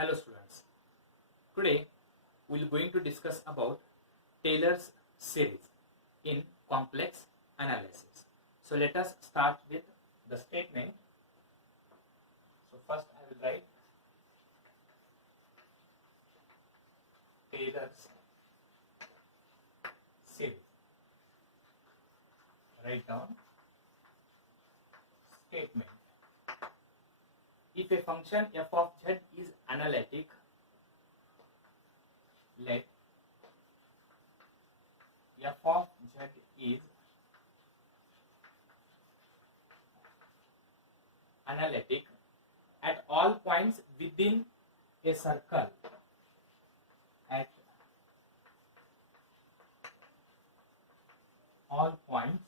Hello students, today we are going to discuss about Taylor's series in complex analysis. So let us start with the statement. So first I will write Taylor's series. Write down statement. If a function f of z is analytic, let f of z is analytic at all points within a circle. At all points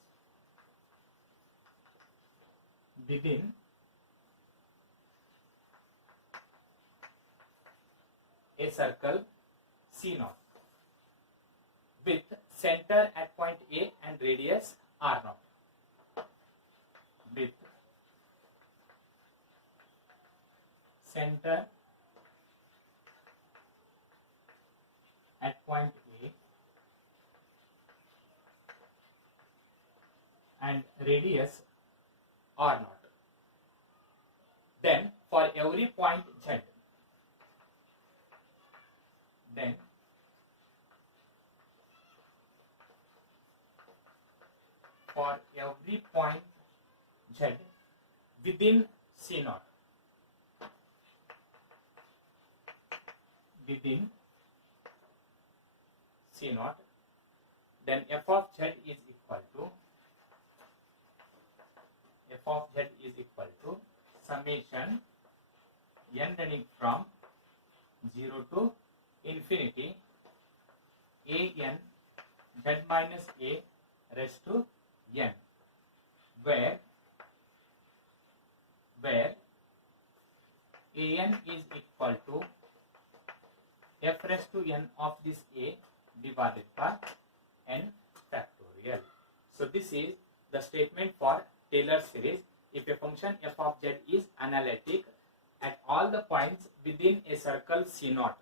within a circle C0 with center at point A and radius R0. With center at point A and radius R0. Then for every point Z, then for every point Z within C0, then f of z is equal to summation n running from 0 to infinity a n z minus a raised to n, where a n is equal to f raised to n of this a divided by n factorial. So this is the statement for Taylor series. If a function f of z is analytic at all the points within a circle C0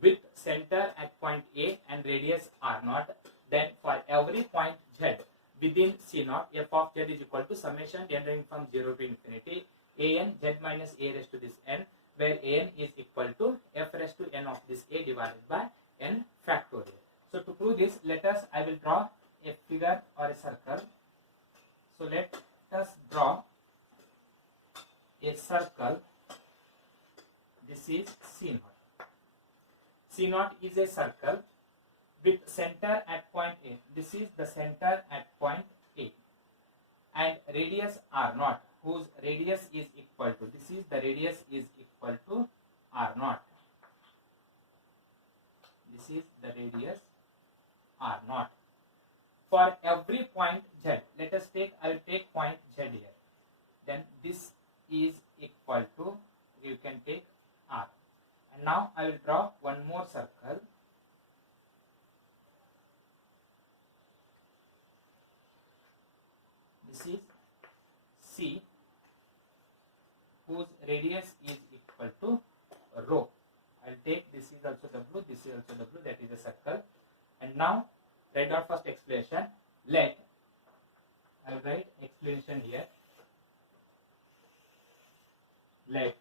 with center at point A and radius R0, then for every point z within C0, f of z is equal to summation n running from 0 to infinity a n z minus a raised to this n, where a n is equal to f raised to n of this a divided by n factorial. So to prove this, I will draw a figure or a circle. So let us draw a circle. This is C0. C0 is a circle with center at point A. This is the center at point A. And radius R0, whose radius is equal to, this is the radius is equal to R0. This is the radius R0. For every point Z, I will take point Z here. Then this is equal to, you can take R. And now I will draw one more circle. This is C, whose radius is equal to rho. I will take, this is also W, this is also W, that is a circle. And now write down first explanation. I will write explanation here. Let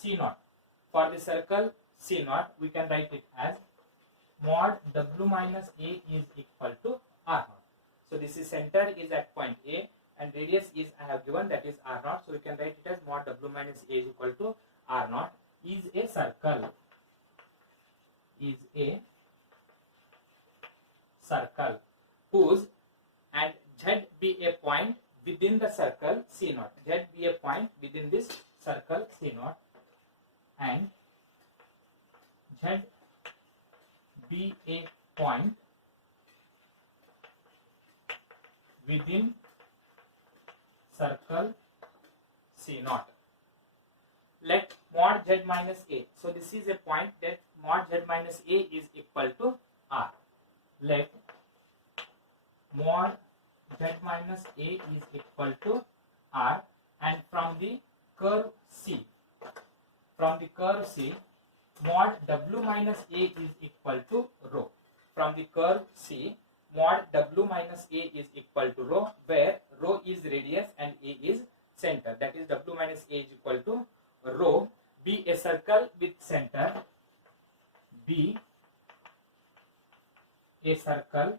C0, for the circle C0, we can write it as mod W minus A is equal to R0. So this is center is at point A and radius is I have given, that is R0. So we can write it as mod W minus A is equal to R0 is a circle. Whose and Z be a point within the circle C0. Z be a point within this circle C0 and Z be a point within circle C0. Let mod Z minus A. So this is a point that mod Z minus A is equal to R. Let mod z minus a is equal to r, and from the curve C, from the curve C, mod W minus A is equal to rho. From the curve C, mod W minus A is equal to rho, where rho is radius and A is center. That is, W minus A is equal to rho. Be a circle with center. Be a circle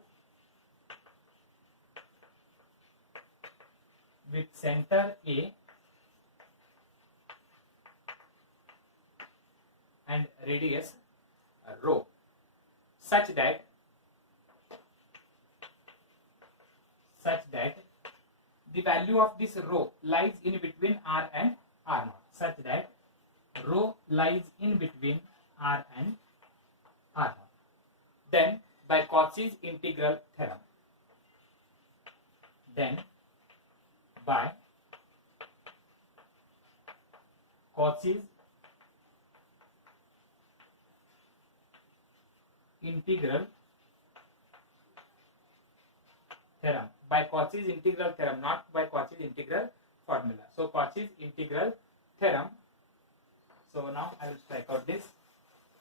with center A and radius rho, such that the value of this rho lies in between R and R naught, such that rho lies in between R and R naught. Then by Cauchy's integral theorem, Cauchy's integral theorem, by Cauchy's integral theorem, not by Cauchy's integral formula. So Cauchy's integral theorem. So now I will strike out this,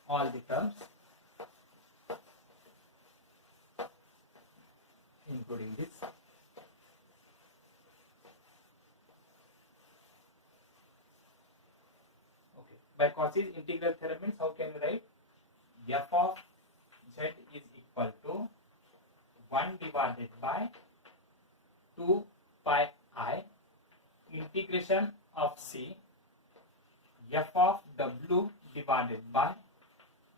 all the terms, including this. Okay. By Cauchy's integral theorem means, how can we write? F of z is equal to 1 divided by 2 pi I integration of C f of w divided by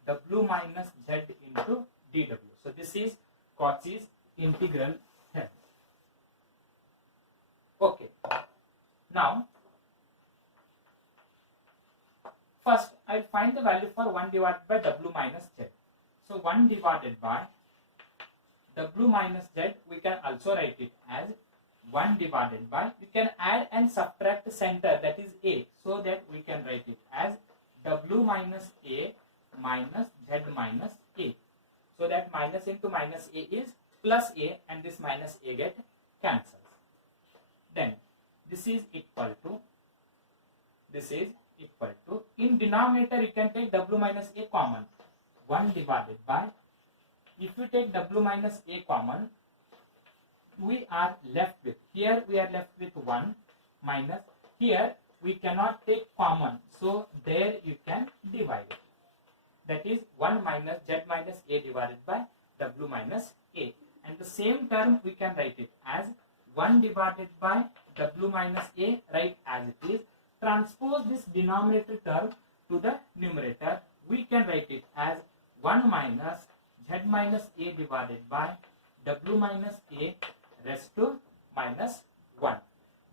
w minus z into dw. So this is Cauchy's integral theorem. Okay. Now first I will find the value for 1 divided by w minus z. So 1 divided by w minus z, we can also write it as 1 divided by, we can add and subtract the center, that is A, so that we can write it as w minus A minus z minus A. So that minus into minus A is plus A, and this minus A get cancels. Then this is equal to, in denominator you can take w minus A common, 1 divided by, if you take w minus A common, we are left with, here we are left with 1 minus, here we cannot take common, so there you can divide it. That is 1 minus z minus A divided by w minus A. And the same term we can write it as 1 divided by w minus A, right as it is. Transpose this denominator term to the numerator. We can write it as 1 minus z minus A divided by w minus A raised to minus 1.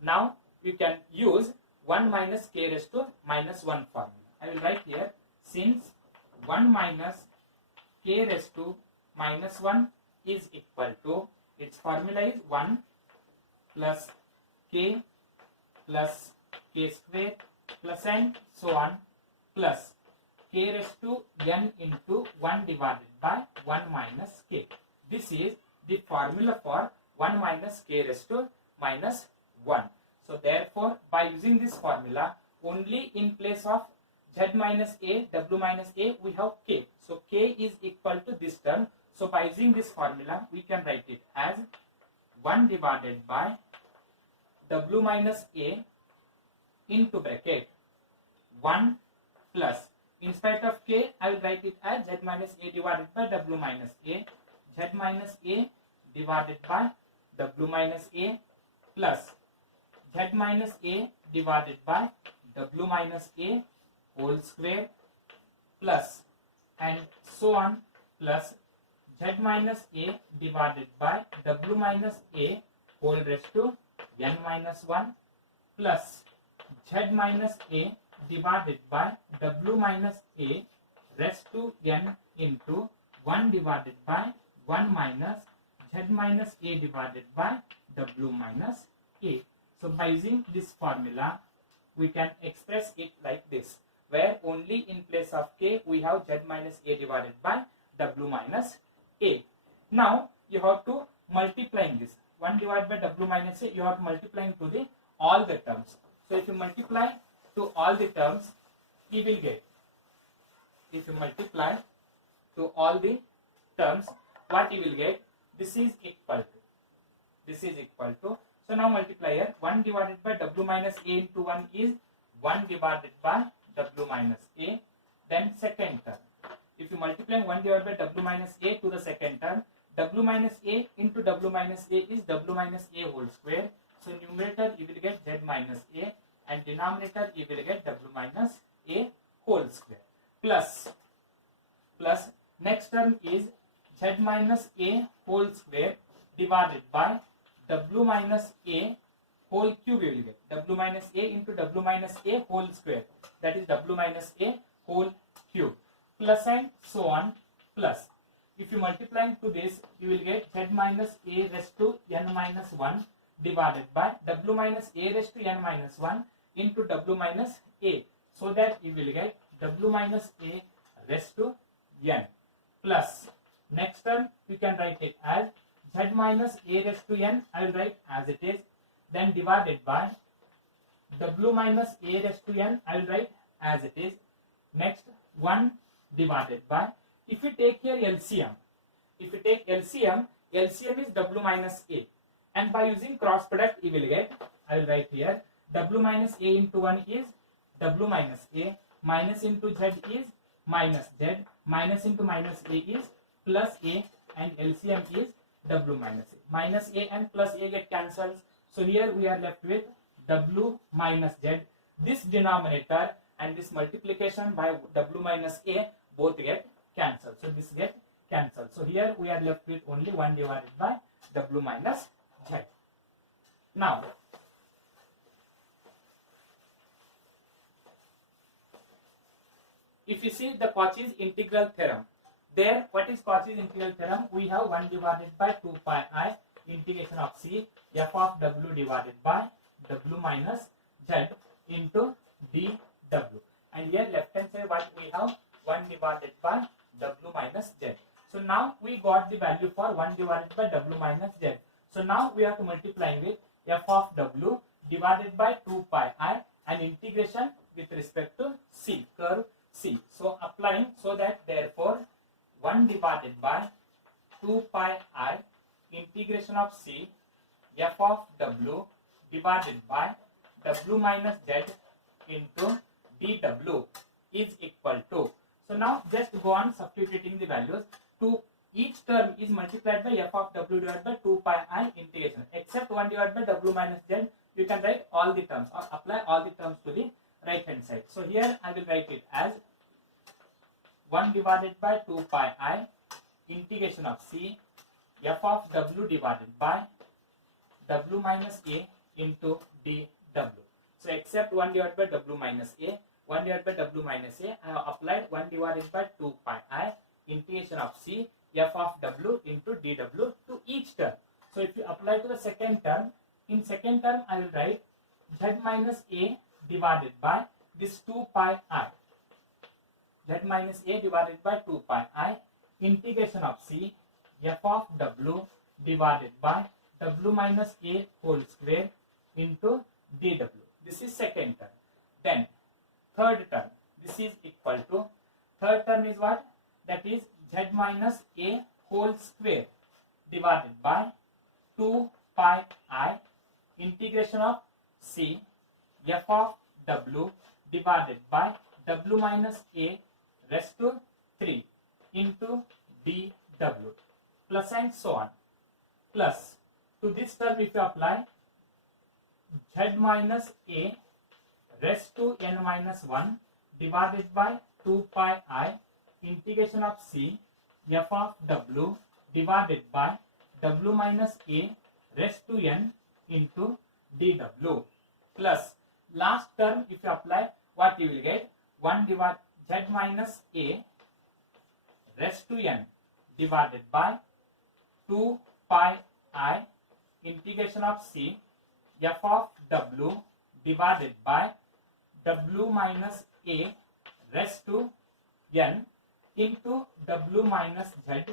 Now you can use 1 minus k raised to minus 1 formula. I will write here, since 1 minus k raised to minus 1 is equal to, its formula is 1 plus k square plus and so on, plus k raised to n into 1 divided by 1 minus k. This is the formula for 1 minus k raised to minus 1. So therefore, by using this formula, only in place of z minus a, w minus a, we have k. So k is equal to this term. So by using this formula, we can write it as 1 divided by w minus a into bracket 1 plus, in spite of k, I will write it as z minus a divided by w minus a, z minus a divided by w minus a plus z minus a divided by w minus a whole square plus and so on, plus z minus a divided by w minus a whole raised to n minus 1 plus z minus a divided by w minus a raised to n into 1 divided by 1 minus z minus a divided by w minus a. So by using this formula, we can express it like this, where only in place of k we have z minus a divided by w minus a. Now you have to multiply this 1 divided by w minus a, you have to multiply to the all the terms. So if you multiply to all the terms, you will get, if you multiply to all the terms, what you will get, this is equal to, so now multiply here, 1 divided by w minus a into 1 is 1 divided by w minus a. Then second term, if you multiply 1 divided by w minus a to the second term, w minus a into w minus a is w minus a whole square. So numerator you will get z minus a, and denominator you will get w minus a whole square, plus next term is z minus a whole square divided by w minus a whole cube. You will get w minus a into w minus a whole square, that is w minus a whole cube, plus and so on. Plus, if you multiply to this, you will get z minus a raised to n minus 1 divided by w minus a raised to n minus 1 into w minus a, so that you will get w minus a raised to n, plus next term you can write it as z minus a raised to n, I will write as it is, then divided by w minus a raised to n, I will write as it is. Next 1 divided by, if you take here LCM, LCM is w minus a, and by using cross product you will get, I will write here, w minus a into 1 is w minus a, minus into z is minus z, minus into minus a is plus a, and LCM is w minus a. Minus a and plus a get cancelled, so here we are left with w minus z. This denominator and this multiplication by w minus a both get cancelled, so this get cancelled. So here we are left with only 1 divided by w minus z. Now if you see the Cauchy's integral theorem, there what is Cauchy's integral theorem? We have 1 divided by 2 pi I integration of c f of w divided by w minus z into dw, and here left hand side what we have, 1 divided by w minus z. So now we got the value for 1 divided by w minus z. So now we have to multiply with f of w divided by 2 pi I and integration with respect to c, curve c. So applying, so that therefore 1 divided by 2 pi I integration of c f of w divided by w minus z into dw is equal to, so now just go on substituting the values. To each term is multiplied by f of w divided by 2 pi I integration, except 1 divided by w minus z, you can write all the terms or apply all the terms to the right hand side. So here I will write it as 1 divided by 2 pi I integration of c f of w divided by w minus a into dw. So except 1 divided by w minus a, 1 divided by w minus a, I have applied 1 divided by 2 pi I integration of c f of w into dw to each term. So if you apply to the second term, in second term I will write z minus a divided by this 2 pi I, z minus a divided by 2 pi I integration of c f of w divided by w minus a whole square into dw. This is second term. Then third term, this is equal to, third term is what? That is z minus a whole square divided by 2 pi I integration of c f of w divided by w minus a raised to 3 into dw, plus and so on. Plus to this term if you apply z minus a raised to n minus 1 divided by 2 pi I integration of c f of w divided by w minus a raised to n into dw, plus last term if you apply, what you will get, 1 divided z minus a raised to n divided by 2 pi I integration of c f of w divided by w minus a raised to n into w minus z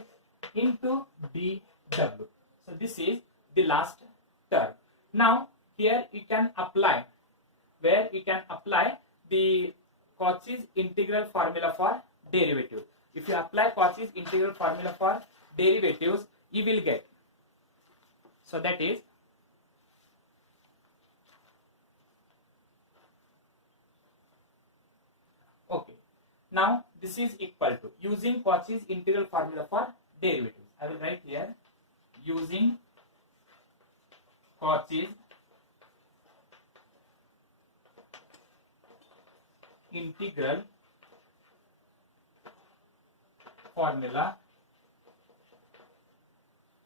into dw. So this is the last term. Now here you can apply, where you can apply the Cauchy's integral formula for derivative. If you apply Cauchy's integral formula for derivatives, you will get. So that is okay. Now this is equal to, using Cauchy's integral formula for derivatives, I will write here, using Cauchy's integral formula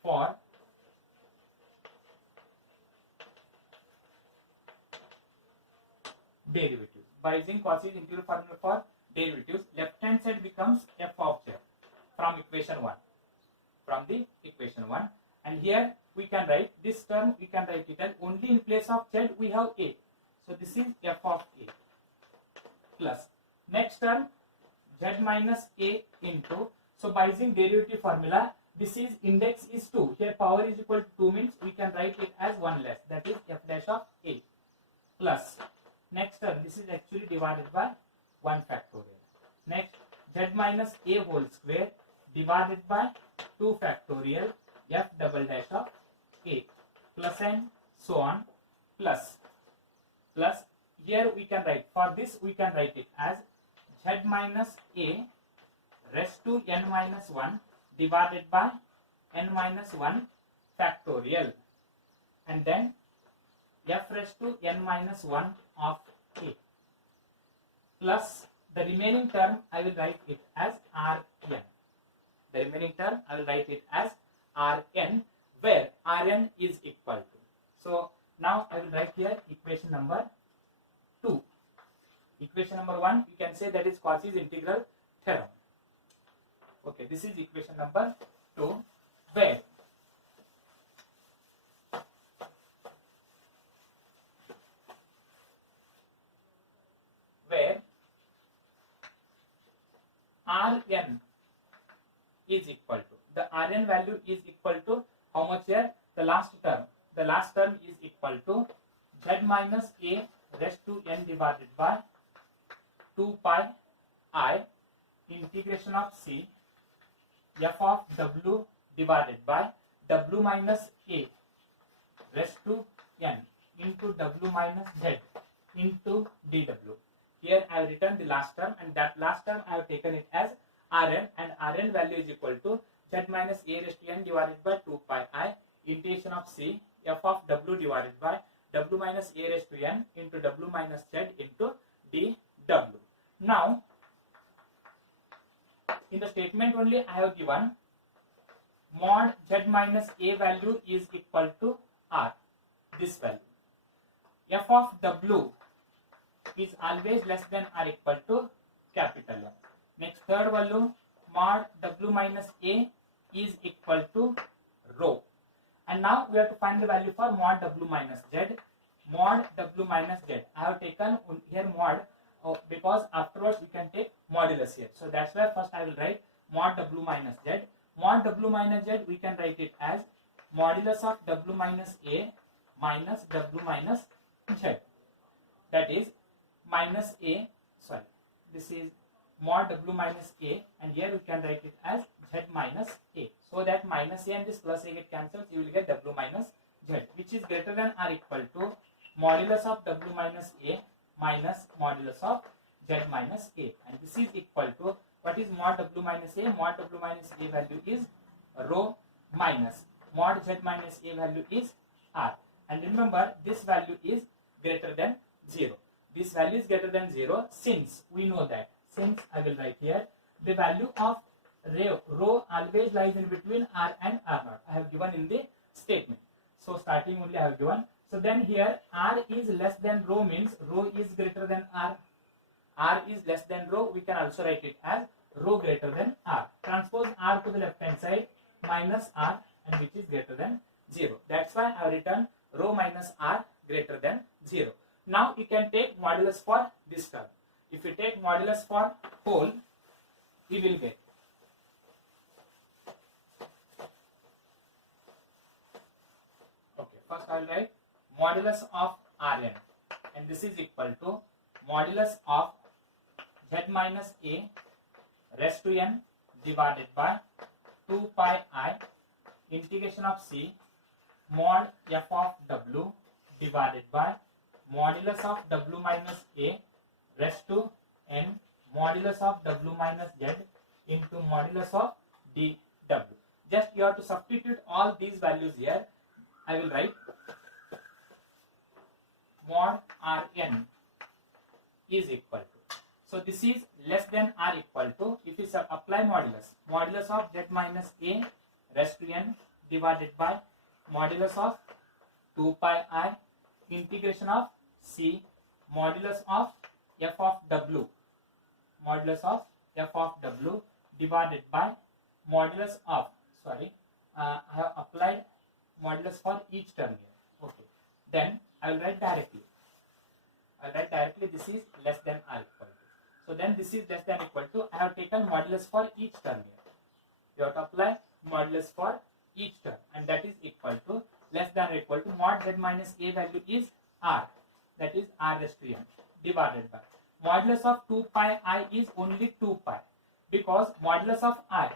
for derivatives. By using Cauchy's integral formula for derivatives, left hand side becomes f of z from equation 1. From the equation 1, and here we can write this term, we can write it as, only in place of z we have a. So this is f of a plus next term z minus a into, so by using derivative formula, this is index is 2, here power is equal to 2 means we can write it as 1 less, that is f dash of a plus next term, this is actually divided by 1 factorial. Next z minus a whole square divided by 2 factorial f double dash of a plus and so on plus here we can write, for this we can write it as z minus a raised to n minus 1 divided by n minus 1 factorial, and then f raised to n minus 1 of a plus the remaining term I will write it as Rn. The remaining term I will write it as Rn, where Rn is equal to. So now I will write here equation number 2. Equation number 1 you can say that is Cauchy's integral theorem. Okay, this is equation number 2, where Rn is equal to, the Rn value is equal to how much here? The last term. The last term is equal to z minus a raised to n divided by 2 pi I integration of c f of w divided by w minus a raised to n into w minus z into dw. Here I have written the last term, and that last term I have taken it as Rn, and Rn value is equal to z minus a raised to n divided by 2 pi I integration of c f of w divided by w minus a raised to n into w minus z into dw. Now in the statement only I have given mod z minus a value is equal to r, this value. F of w is always less than or equal to capital M. Next third value, mod w minus a is equal to rho. And now we have to find the value for mod w minus z. Mod w minus z, I have taken here mod because afterwards we can take modulus here. So that's why first I will write mod w minus z. Mod w minus z we can write it as modulus of w minus a minus w minus z. That is minus a, sorry, this is mod w minus a, and here we can write it as z minus a. So that minus a and this plus a get cancelled, you will get w minus z, which is greater than or equal to modulus of w minus a minus modulus of z minus a, and this is equal to, what is mod w minus a? Mod w minus a value is rho minus mod z minus a value is r, and remember this value is greater than 0. This value is greater than 0 since we know that, since I will write here the value of rho always lies in between r and r naught. I have given in the statement. So starting only I have given. So then here r is less than rho means rho is greater than r. R is less than rho. We can also write it as rho greater than r. Transpose r to the left hand side minus r, and which is greater than 0. That's why I have written rho minus r greater than 0. Now you can take modulus for this term. If you take modulus for whole, we will get first I will write modulus of Rn, and this is equal to modulus of z minus a raised to n divided by 2 pi I integration of c mod f of w divided by modulus of w minus a raised to n modulus of w minus z into modulus of dw. Just you have to substitute all these values here. I will write mod Rn is equal to. So this is less than or equal to, if you apply modulus of z minus a raised to n divided by modulus of 2 pi I integration of c modulus of f of w divided by modulus of, I have applied modulus for each term here. Okay, then I will write directly. This is less than or equal to. So then this is less than or equal to. I have taken modulus for each term here. You have to apply modulus for each term, and that is equal to less than or equal to mod z minus a value is r, that is r raised to n, divided by modulus of 2 pi I is only 2 pi, because modulus of I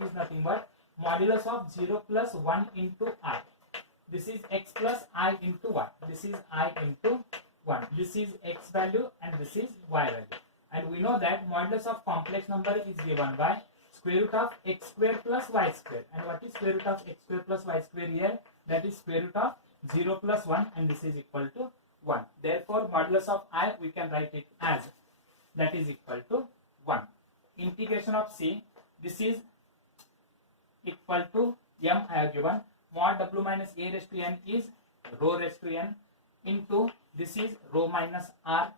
is nothing but modulus of 0 plus 1 into I. This is x plus I into 1. This is I into 1. This is x value and this is y value. And we know that modulus of complex number is given by square root of x square plus y square. And what is square root of x square plus y square here? That is square root of 0 plus 1, and this is equal to 1. Therefore, modulus of I, we can write it as, that is equal to 1. Integration of c, this is equal to m I have given. Mod w minus a raised to n is rho raised to n into, this is rho minus r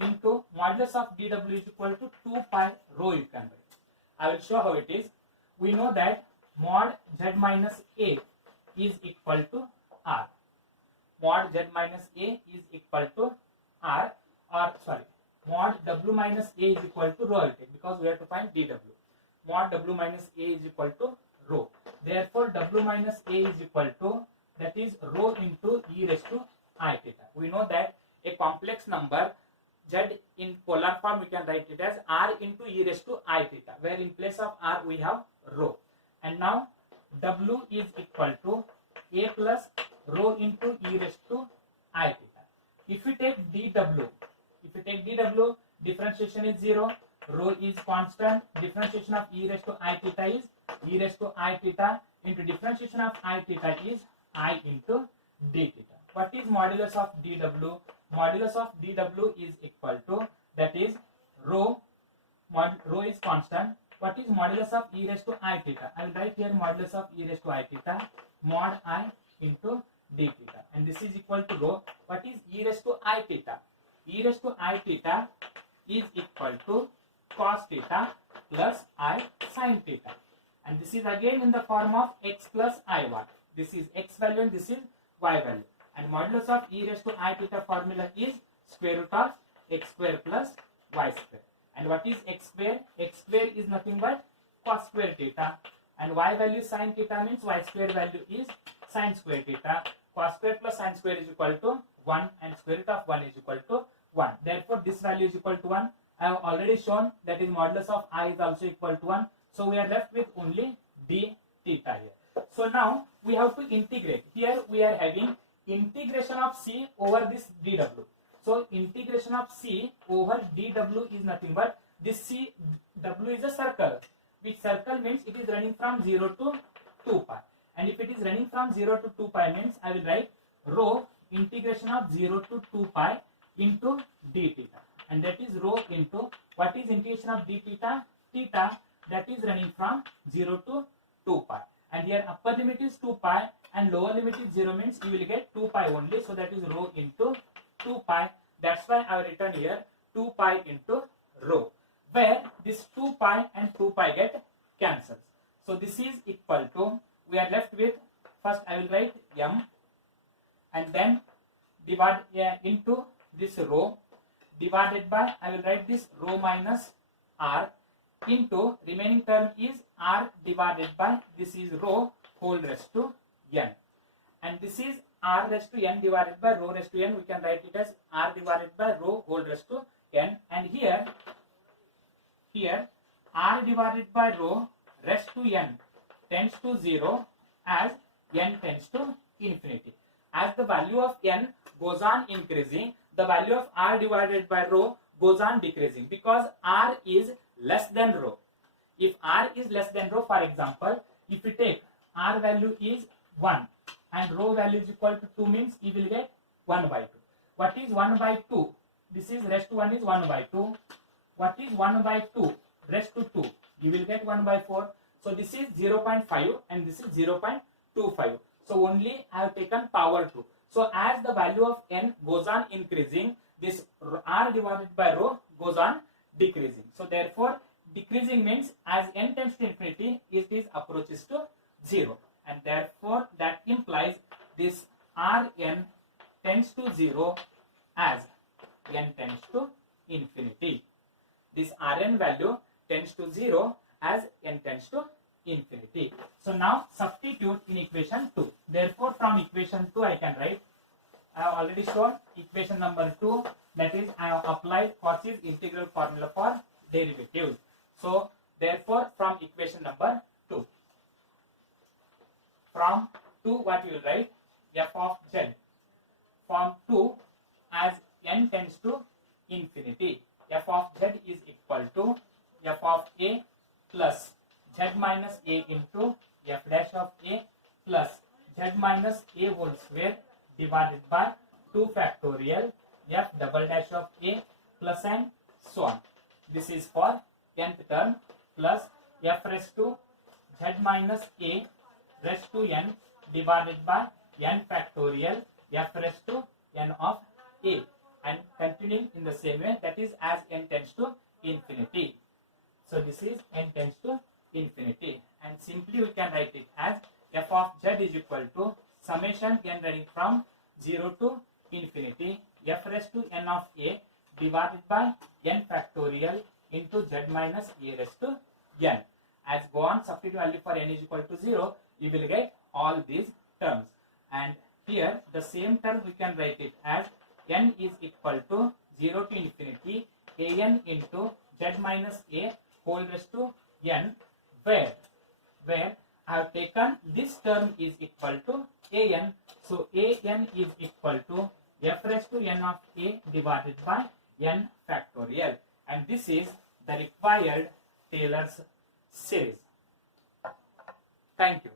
into modulus of dw is equal to 2 pi rho, you can write. I will show how it is. We know that mod z minus a is equal to r. Mod z minus a is equal to r, mod w minus a is equal to rho, because we have to find dw. Mod w minus a is equal to rho. Therefore, w minus a is equal to, that is rho into e raised to I theta. We know that a complex number z in polar form we can write it as r into e raised to I theta, where in place of r we have rho. And now w is equal to a plus rho into e raised to I theta. If we take dw, differentiation is 0, rho is constant, differentiation of e raised to I theta is e raised to I theta into differentiation of I theta is I into d theta. What is modulus of dw? Modulus of dw is equal to, that is rho is constant. What is modulus of e raised to I theta? I will write here modulus of e raised to I theta, mod I into d theta, and this is equal to rho. What is e raised to I theta? E raised to I theta is equal to cos theta plus I sin theta, and this is again in the form of x plus I1. This is x value and this is y value, and modulus of e raised to I theta formula is square root of x square plus y square. And what is x square? X square is nothing but cos square theta, and y value sin theta means y square value is sin square theta. Cos square plus sin square is equal to 1, and square root of 1 is equal to 1. Therefore, this value is equal to 1. I have already shown that is modulus of I is also equal to 1. So we are left with only d theta here. So now we have to integrate. Here we are having integration of c over this dw. So integration of c over dw is nothing but this c, w is a circle, which circle means it is running from 0 to 2 pi. And if it is running from 0 to 2 pi means I will write rho integration of 0 to 2 pi into d theta. And that is rho into, what is integration of d theta? Theta, that is running from 0 to 2 pi. And here upper limit is 2 pi and lower limit is 0, means you will get 2 pi only. So that is rho into 2 pi. That's why I have written here 2 pi into rho, where this 2 pi and 2 pi get cancelled. So this is equal to, we are left with, first I will write m and then divide into this rho divided by, I will write this rho minus r into remaining term is r divided by, this is rho whole raised to n, and this is r raised to n divided by rho raised to n. We can write it as r divided by rho whole raised to n, and here r divided by rho raised to n tends to 0 as n tends to infinity. As the value of n goes on increasing, the value of r divided by rho goes on decreasing, because r is less than rho. If r is less than rho, for example, if we take r value is 1 and rho value is equal to 2, means you will get 1 by 2. What is 1 by 2? This is raised to 1 is 1 by 2. What is 1 by 2 raised to 2? You will get 1 by 4. So this is 0.5 and this is 0.25. So only I have taken power 2. So as the value of n goes on increasing, this r divided by rho goes on decreasing. So therefore decreasing means as n tends to infinity, it is approaches to 0, and therefore that implies this Rn tends to 0 as n tends to infinity. This Rn value tends to 0 as n tends to infinity. So now substitute in equation 2. Therefore from equation 2 I can write, I have already shown equation number 2, that is I have applied Cauchy's integral formula for derivatives. So therefore from equation number 2, from 2 what you will write, f of z from 2 as n tends to infinity, f of z is equal to f of a plus z minus a into f dash of a plus z minus a whole square divided by 2 factorial f double dash of a plus and so on. This is for nth term, plus f raised to z minus a raised to n divided by n factorial f raised to n of a, and continuing in the same way, that is as n tends to infinity. So this is n tends to infinity, and simply we can write it as f of z is equal to summation n running from 0 to infinity f raised to n of a divided by n factorial into z minus a raised to n. As go on substitute value for n is equal to 0, you will get all these terms, and here the same term we can write it as n is equal to 0 to infinity an into z minus a whole raised to n, where I have taken this term is equal to an, so an is equal to f raised to n of a divided by n factorial, and this is the required Taylor's series. Thank you.